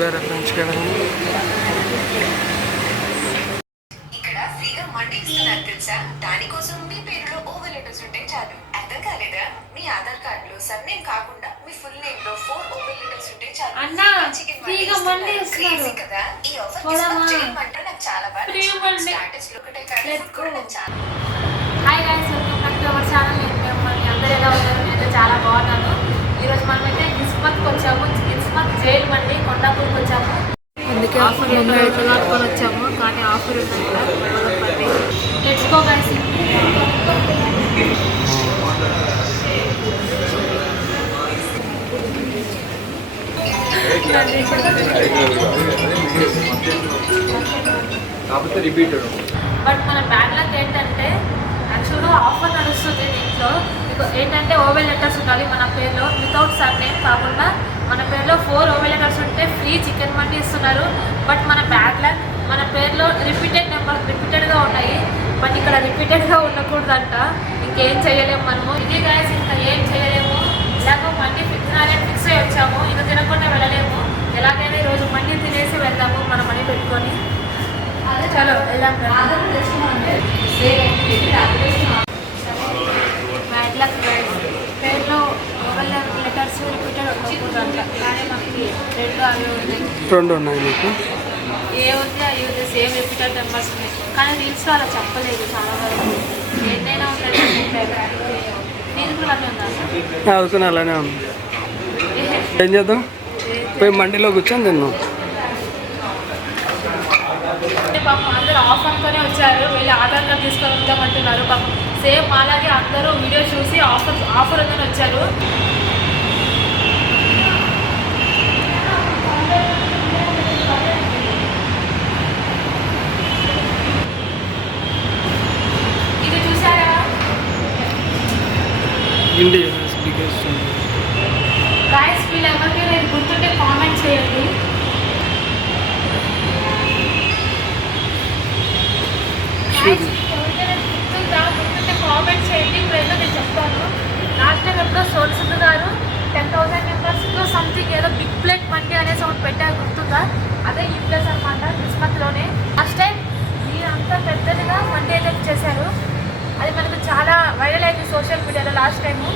వేరే బ్రాంచ్కి వెళ్దాము. ఇక్కడ ఫ్రీగా మండి ఇస్తున్నారు తెలుసా? దానికోసం మీ పేరులో ఓవర్ లెటర్స్ ఉంటే చాలు. అర్థం కాలేదా? మీ ఆధార్ కార్డ్ లో సర్నేమ్ కాకుండా మీ ఫుల్ నేమ్ లో 4 ఓవర్ లెటర్స్ ఉంటే చాలు. అన్నా ఫ్రీగా మండి ఇస్తున్నారు కదా. ఈ ఆఫర్ చేయమంటే నాకు చాలా బాగా స్టాటస్ లో ఒకటే కాదు. Hi guys, welcome back to our channel. అందరూ ఎలా ఉన్నారు? నేనైతే చాలా బాగున్నాను. ఈరోజు మనమైతే గిస్మత్కి వచ్చాము. గిస్మత్ జైలు మండి కొండాపూర్కి వచ్చాము. అందుకే ఆఫర్ కొనుక్కొని వచ్చాము, కానీ ఆఫర్ ఉందంటే లెట్స్ గో గైస్. బట్ మన బ్యాడ్ లక్ ఏంటంటే యాక్చువల్గా ఆఫర్ నడుస్తుంది దీంట్లో. ఏంటంటే ఓవెల్ లెటర్స్ ఉండాలి మన పేరులో, వితౌట్ సర్నేమ్ కాకుండా మన పేరులో 4 ఓవెల్ లెటర్స్ ఉంటే ఫ్రీ చికెన్ మండి ఇస్తున్నారు. బట్ మన బ్యాడ్ లక్ మన పేరులో రిపీటెడ్గా ఉన్నాయి. బట్ ఇక్కడ రిపీటెడ్గా ఉండకూడదంట. ఇంకేం చేయలేము మనము. ఇది గైస్, ఇంకా ఏం చేయలేము. ఇలాగో మండి ఫిక్స్ అయ్యి వచ్చాము. ఇంకా తినకుండా వెళ్ళలేము. ఎలాగైనా ఈరోజు మండి తినేసి వెళ్దాము మన మనీ పెట్టుకొని. చలో వెళ్దాం. బ్యాడ్ లక్ గైస్, పేరులో ఓవెల్ లెటర్స్ రిపీటెడ్ ఉండకూడదంట. కానీ మనకి రెండు ఉన్నాయి మీకు. ఏముంది అయ్యి సేమ్ రిపీటెడ్ నెంబర్స్ ఉన్నాయి. కానీ రీల్స్లో అలా చెప్పలేదు చాలా వరకు. ఎన్నైనా ఉంటుంది. నేను కూడా అట్లా ఉందా అవుతున్నా అలానే ఉంది. ఏం చేద్దాం? పోయి మండిలో కూర్చొని తిన్నాం. పాపం అందరూ ఆఫర్తోనే వచ్చారు. వీళ్ళు ఆధార్ కార్డు తీసుకొని వద్దామంటున్నారు. పాపం సేమ్ అలాగే అందరూ వీడియో చూసి ఆఫర్ ఉందని వచ్చారు. ఇది చూసారా? గాయస్, వీళ్ళు ఎవరికైనా ఇది గుర్తుంటే కామెంట్ చేయండి. గుర్తుంటే కామెంట్ చేయండి. ఇప్పుడైతే నేను చెప్తాను. లాస్ట్ టైం ఎప్పుడో సోల్సుంద్ గారు 10,000 మెంబర్స్లో సంథింగ్ ఏదో బిగ్ ప్లేట్ మండి అనేసి ఒకటి పెట్టారు, గుర్తుందా? అదే ఈ ప్లేస్ అనమాట, కిస్మత్లోనే. లాస్ట్ టైం మీరంతా పెద్దదిగా మండి అయితే చేశారు. అది మనకు చాలా వైరల్ అయింది సోషల్ మీడియాలో లాస్ట్ టైము.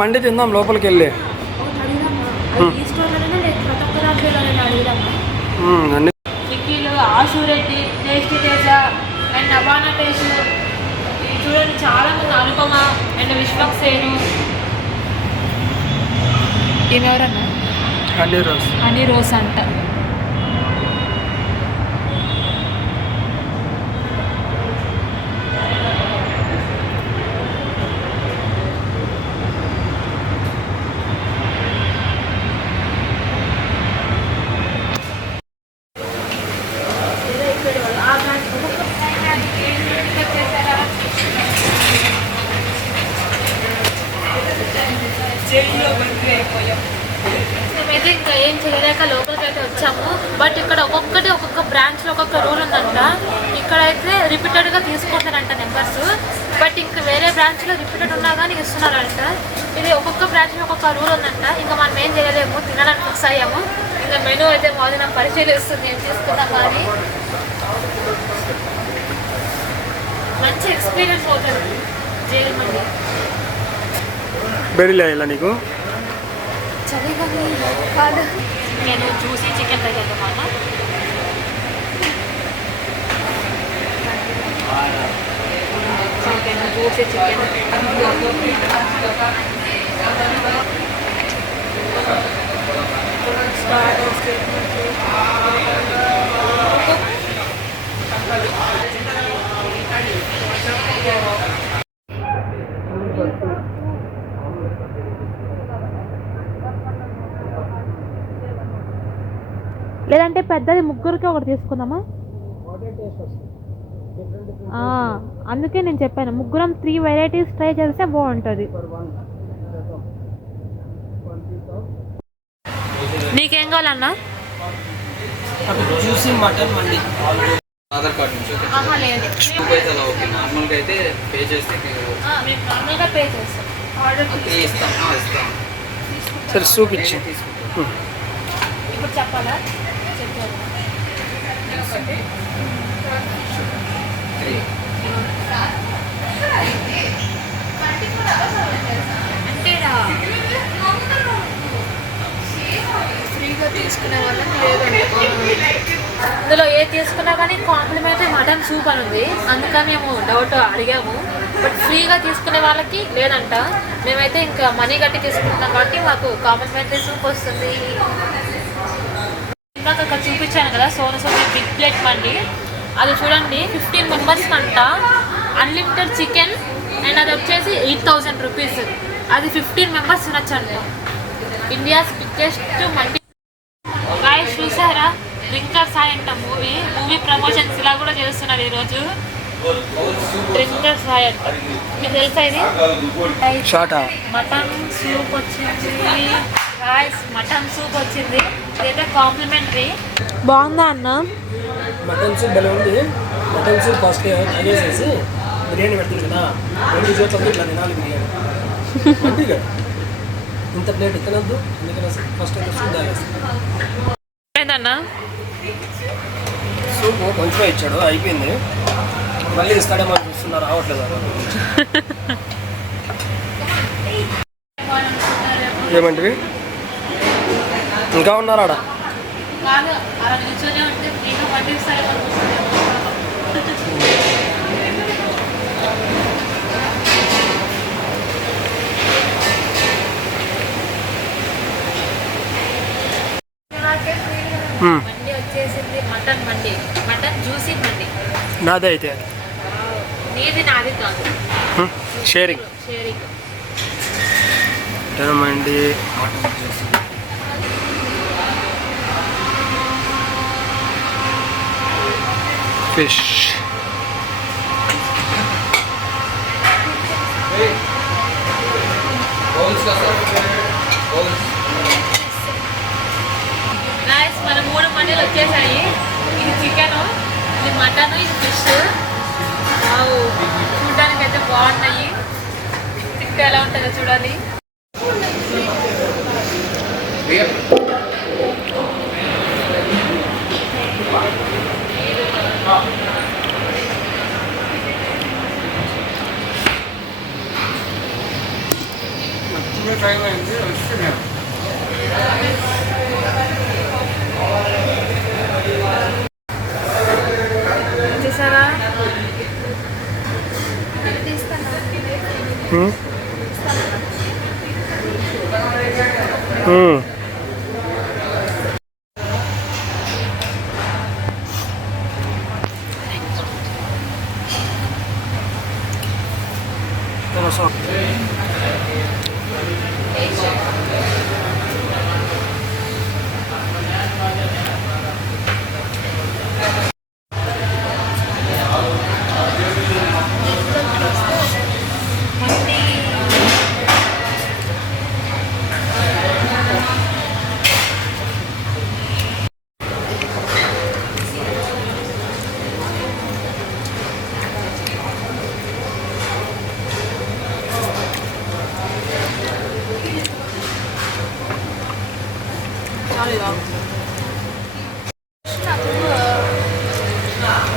మండి తిందాం లోపలికి వెళ్ళి. ఈ స్టోర్లోనే లేదు, ప్రతి ఒక్క దాంట్లోనే అడుగుదామా. Nikhil, Ashu Reddy, tasty Teja and నబానా taste. చూడండి చాలా మంది, Anupama and Vishwaksen. ఈమెవరన్నా? Honey rose అంట. మేమైతే ఇంకా ఏం చేయలేక లోపలికి అయితే వచ్చాము. బట్ ఇక్కడ ఒక్కొక్క బ్రాంచ్లో ఒక్కొక్క రూల్ ఉందంట. ఇక్కడైతే రిపీటెడ్గా తీసుకుంటారంట నెంబర్స్. బట్ ఇంకా వేరే బ్రాంచ్లో రిపీటెడ్ ఉన్నా కానీ ఇస్తున్నారంట. ఇది ఒక్కొక్క బ్రాంచ్లో ఒక్కొక్క రూల్ ఉందంట. ఇంకా మనం ఏం చేయలేము, తినడానికి ఫిక్స్ అయ్యాము. ఇంకా మెనూ అయితే మొదలు పరిశీలిస్తుంది ఏం తీసుకున్నాం. కానీ మంచి ఎక్స్పీరియన్స్ అవుతుంది జైలు మండి. బెరిలా నీకు చదివి కాదు. నేను చూసి చికెన్ తగ్గమాట. చూసి చికెన్ లేదంటే పెద్దది ముగ్గురికి ఒకటి తీసుకుందామా? అందుకే నేను చెప్పాను, ముగ్గురం 3 వెరైటీస్ ట్రై చేస్తే బాగుంటుంది. నీకేం కావాలన్నా? ఆధార్ కార్డు నుంచి లేదు, ఓకే. నార్మల్గా అయితే పే చేస్తే మేము నార్మల్గా పే చేస్తాం. అంటే ఇస్తాం ఇస్తాం. సరే చూపించు. ఇప్పుడు చెప్పాలా? చెప్పాలి. అంతేనా? ఫ్రీగా తీసుకునే వాళ్ళకి లేదండి. ఇందులో ఏది తీసుకున్నా కానీ కాంప్లిమెంటరీ మటన్ సూప్ అని ఉంది, అందుకని మేము డౌట్ అడిగాము. బట్ ఫ్రీగా తీసుకునే వాళ్ళకి లేదంట. మేమైతే ఇంకా మనీ కట్టి తీసుకుంటున్నాం కాబట్టి మాకు కాంప్లిమెంటరీ సూప్ వస్తుంది. ఇందాక అక్కడ చూపించాను కదా సోనసోని బిగ్ ప్లేట్ మండి, అది చూడండి 15 మెంబర్స్ అంట. అన్లిమిటెడ్ చికెన్ అండ్ అది వచ్చేసి 8,000 రూపీస్. అది 15 మెంబర్స్ తినొచ్చండి. ఇండియాస్ బిగ్గెస్ట్ మండి. గాయస్ చూసారా, డ్రింకర్ సాయి అంట మూవీ ప్రమోషన్స్ ఇలా కూడా చేస్తున్నారు ఈరోజు. డ్రింకర్ సాయి అంట, మీకు తెలుసా ఇది? షాటా మటన్ సూప్ వచ్చింది గాయస్, మటన్ సూప్ వచ్చింది. ఇదైతే కాంప్లిమెంటరీ. బాగుందా అన్న? మటన్ సూప్ భలే ఉంది. మటన్ సూప్ ఫస్ట్ తాగేసేసి బిర్యానీ పెడుతుంది కదా, 2 చేతులతో ఇట్లా తినాలి బిర్యానీ. మంచిగా ఇంత ప్లేట్ తినద్దు, ఎందుకంటే ఫస్ట్ అయితే సూప్ తాగేస్తాను. ఏంటన్నా సూప్ కొంచెం ఇచ్చాడు, అయిపోయింది. మళ్ళీ ఇస్తాడేమో చూస్తున్నారు, రావట్లేదు. ఏమంటివి ఇంకా ఉన్నారా ఆడ? కాదు, అలా నిల్చొనే ఉంటే ఫ్రీగా పండిస్తారేమో. మండి వచ్చేసింది, మటన్ మండి, మటన్ జ్యూసీ మండి. నాదే అయితే నీది నాది కాదు, షేరింగ్. షేరింగ్. తినమండి. ఫిష్ గాయస్ మన 3 మండీలు వచ్చేసాయి. ఇది చికెన్, ఇది మటన్, ఇది ఫిష్. చూడడానికి అయితే బాగున్నాయి. తింటే ఎలా ఉంటుందో చూడాలి. చూసారా?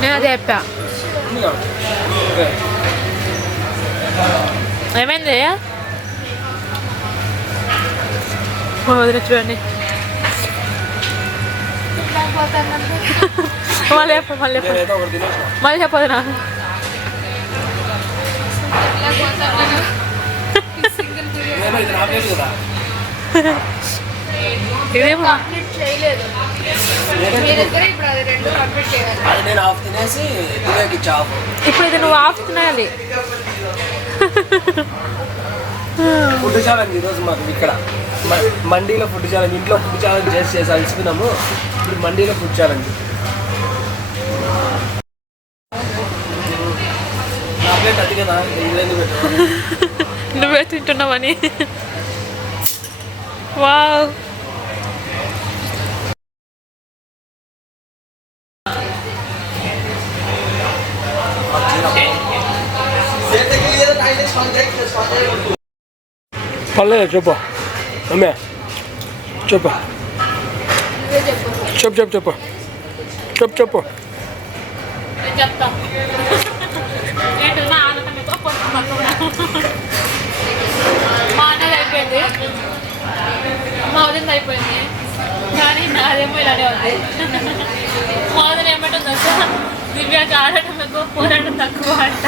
నేను అదే చెప్పా. ఏమైంది? వదిలే చూడండి. మళ్ళీ చెప్ప మళ్ళీ చెప్పదు నాకు. ఇదేమో ఇప్పుడు ఇది నువ్వు ఆఫ్ తినాలి. ఫుడ్ ఛాలెంజ్ ఈరోజు మాకు ఇక్కడ మండీలో ఫుడ్ ఛాలెంజ్. ఇంట్లో ఫుడ్ ఛాలెంజ్ చేసి అలసిపోయినాము, ఇప్పుడు మండీలో ఫుడ్ ఛాలెంజ్. నా ప్లేట్ అది కదా, ఇల్లు పెట్టు. నువ్వే తింటున్నావని. వావ్, పర్లేదు చెప్పు అమ్మే చెప్పు నువ్వే చెప్పు. చెప్పు చెప్పు చెప్పు చెప్పు చెప్పు నేను చెప్తా. ఏంటన్నా ఆనందంతో మా అన్నది అయిపోయింది, మా వదినది అయిపోయింది, కానీ నాదేమో ఇలానే ఉంది. మా వదిన ఏమంటుంది తెలుసా, దివ్యాకి ఆడటం ఎక్కువ పోరాటం తక్కువ అంట.